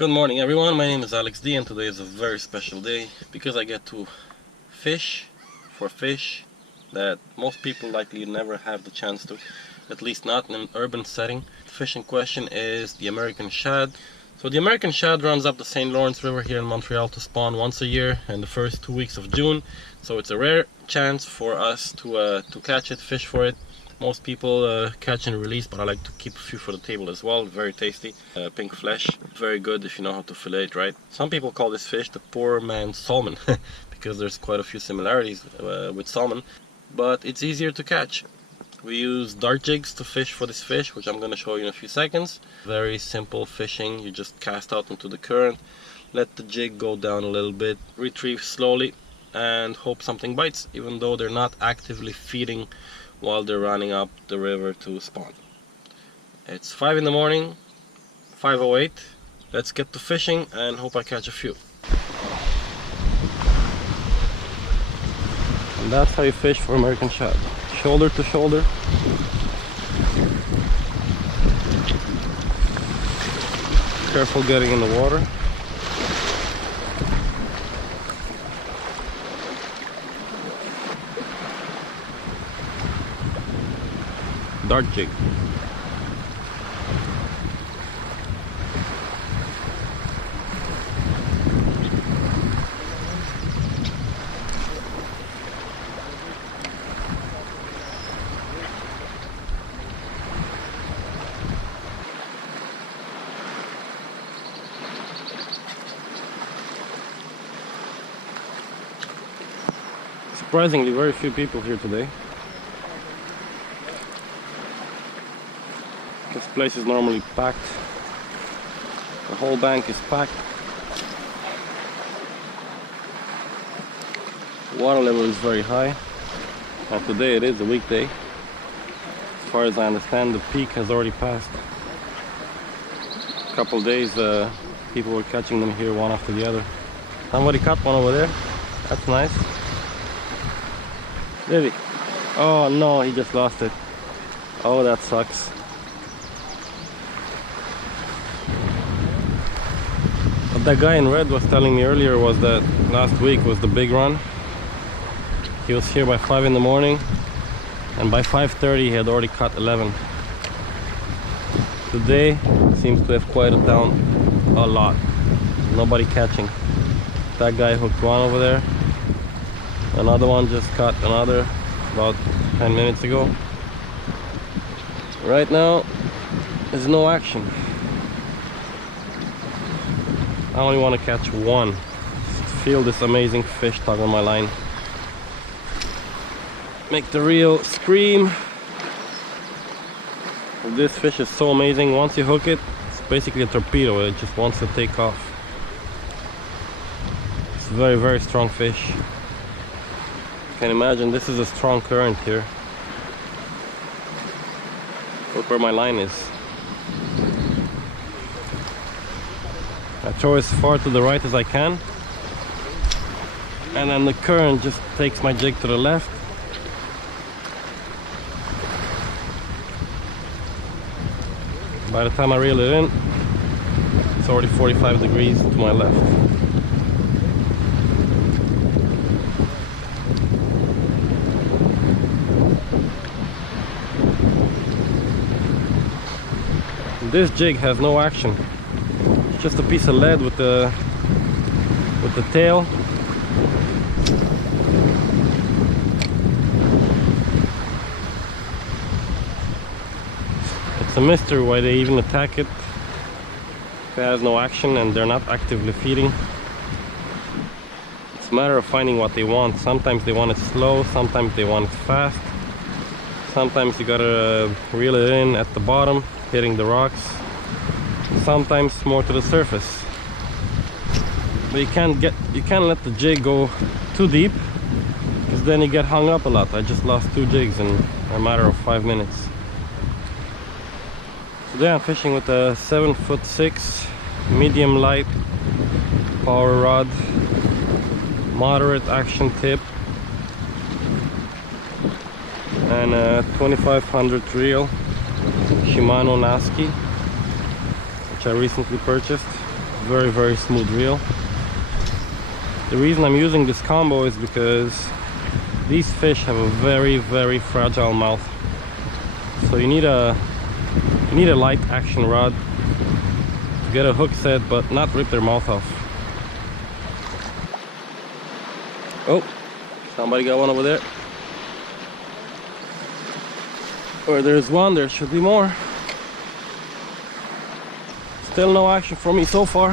Good morning everyone, my name is Alex D and today is a very special day because I get to fish for fish that most people likely never have the chance to, at least not in an urban setting. The fish in question is the American shad. So the American shad runs up the St. Lawrence River here in Montreal to spawn once a year in the first 2 weeks of June. So it's a rare chance for us to catch it, fish for it. Most people catch and release, but I like to keep a few for the table as well. Very tasty, pink flesh, very good if you know how to fillet it right. Some people call this fish the poor man's salmon because there's quite a few similarities with salmon, but it's easier to catch. We use dart jigs to fish for this fish, which I'm going to show you in a few seconds. Very simple fishing. You just cast out into the current, let the jig go down a little bit, retrieve slowly, and hope something bites, even though they're not actively feeding while they're running up the river to spawn. It's 5 in the morning, 5:08. Let's get to fishing and hope I catch a few. And that's how you fish for American shad. Shoulder to shoulder. Careful getting in the water. Dart jig. Surprisingly, very few people here today. This place is normally packed. The whole bank is packed. Water level is very high. And today it is a weekday. As far as I understand, the peak has already passed. A couple days people were catching them here one after the other. Somebody caught one over there. That's nice. Did he? Oh no, he just lost it. Oh, that sucks. What that guy in red was telling me earlier was that last week was the big run. He was here by 5 in the morning and by 5:30 he had already caught 11. Today seems to have quieted down a lot. Nobody catching. That guy hooked one over there. Another one just caught another about 10 minutes ago. Right now there's no action. I only want to catch one. Just feel this amazing fish tug on my line. Make the reel scream. This fish is so amazing. Once you hook it, it's basically a torpedo. It just wants to take off. It's a very, very strong fish. You can imagine this is a strong current here. Look where my line is. I throw as far to the right as I can, and then the current just takes my jig to the left. By the time I reel it in, it's already 45 degrees to my left. This jig has no action. Just a piece of lead with the tail. It's a mystery why they even attack it. It has no action and they're not actively feeding. It's a matter of finding what they want. Sometimes they want it slow, sometimes they want it fast. Sometimes you gotta reel it in at the bottom, hitting the rocks. Sometimes more to the surface, but you can't let the jig go too deep because then you get hung up a lot. I just lost 2 jigs in a matter of 5 minutes. Today I'm fishing with a 7'6" medium light power rod, moderate action tip, and a 2500 reel Shimano Naski, which I recently purchased. very smooth reel. The reason I'm using this combo is because these fish have a very fragile mouth, so you need a light action rod to get a hook set but not rip their mouth off. Oh, somebody got one over there. Where there's one, there should be more. Still no action for me so far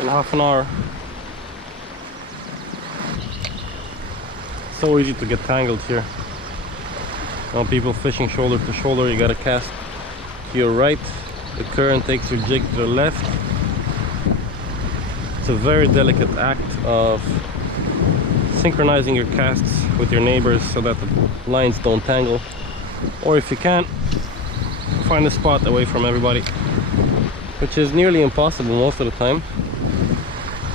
in half an hour. So easy to get tangled here. Now people fishing shoulder to shoulder, you gotta cast to your right, the current takes your jig to the left. It's a very delicate act of synchronizing your casts with your neighbors so that the lines don't tangle, or if you can, find a spot away from everybody, which is nearly impossible most of the time.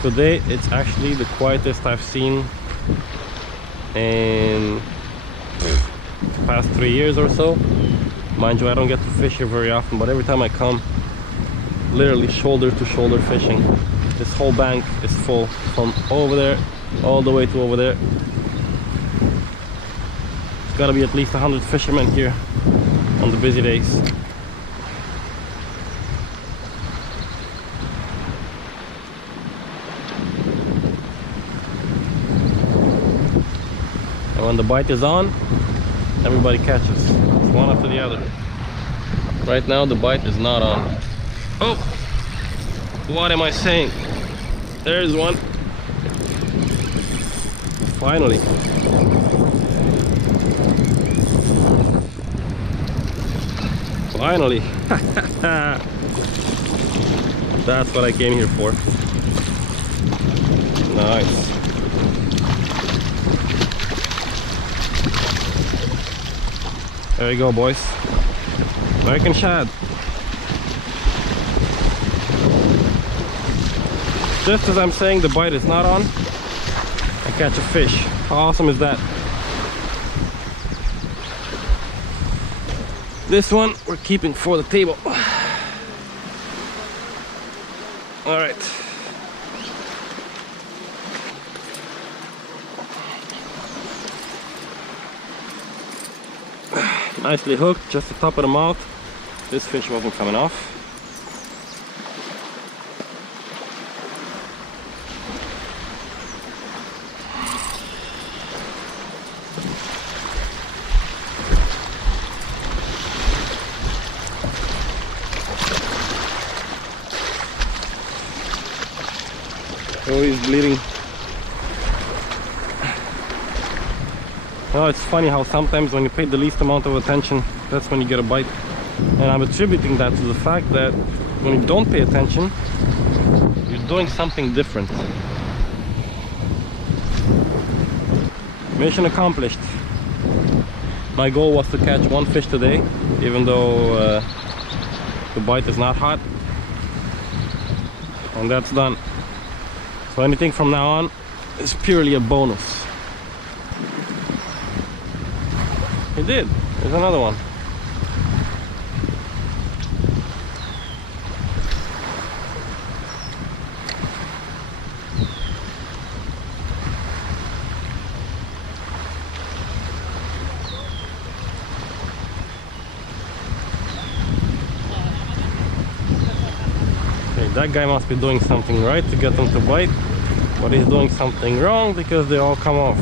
Today it's actually the quietest I've seen in the past 3 years or so. Mind you, I don't get to fish here very often, but every time I come, literally shoulder to shoulder fishing. This whole bank is full from over there all the way to over there. There's gotta be at least 100 fishermen here on the busy days. And when the bite is on, everybody catches. It's one after the other. Right now the bite is not on. Oh! What am I saying? There's one. Finally. Finally. That's what I came here for. Nice. There you go, boys. American shad. Just as I'm saying the bite is not on, I catch a fish. How awesome is that? This one we're keeping for the table. All right. Nicely hooked, just the top of the mouth. This fish wasn't coming off. Oh, he's bleeding. Oh, it's funny how sometimes when you pay the least amount of attention, that's when you get a bite. And I'm attributing that to the fact that when you don't pay attention, you're doing something different. Mission accomplished. My goal was to catch one fish today, even though the bite is not hot. And that's done. So anything from now on is purely a bonus. He did. There's another one. Okay, that guy must be doing something right to get them to bite, but he's doing something wrong because they all come off.